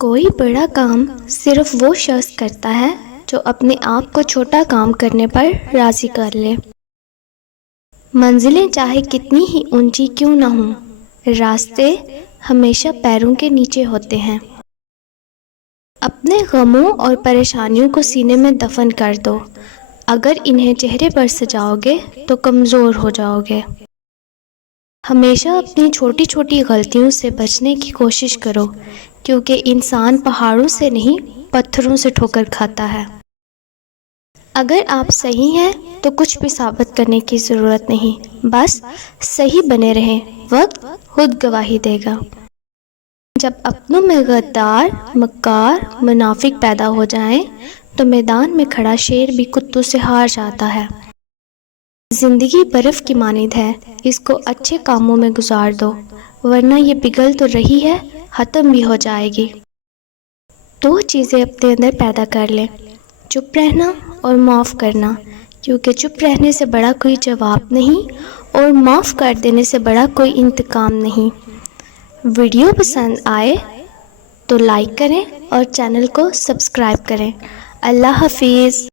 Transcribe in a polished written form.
کوئی بڑا کام صرف وہ شخص کرتا ہے جو اپنے آپ کو چھوٹا کام کرنے پر راضی کر لے۔ منزلیں چاہے کتنی ہی اونچی کیوں نہ ہوں، راستے ہمیشہ پیروں کے نیچے ہوتے ہیں۔ اپنے غموں اور پریشانیوں کو سینے میں دفن کر دو، اگر انہیں چہرے پر سجاؤ گے تو کمزور ہو جاؤ گے۔ ہمیشہ اپنی چھوٹی چھوٹی غلطیوں سے بچنے کی کوشش کرو، کیونکہ انسان پہاڑوں سے نہیں پتھروں سے ٹھوکر کھاتا ہے۔ اگر آپ صحیح ہیں تو کچھ بھی ثابت کرنے کی ضرورت نہیں، بس صحیح بنے رہیں، وقت خود گواہی دے گا۔ جب اپنوں میں غدار، مکار، منافق پیدا ہو جائیں تو میدان میں کھڑا شیر بھی کتوں سے ہار جاتا ہے۔ زندگی برف کی مانند ہے، اس کو اچھے کاموں میں گزار دو، ورنہ یہ پگھل تو رہی ہے، ختم بھی ہو جائے گی۔ دو چیزیں اپنے اندر پیدا کر لیں، چپ رہنا اور معاف کرنا، کیونکہ چپ رہنے سے بڑا کوئی جواب نہیں اور معاف کر دینے سے بڑا کوئی انتقام نہیں۔ ویڈیو پسند آئے تو لائک کریں اور چینل کو سبسکرائب کریں۔ اللہ حافظ۔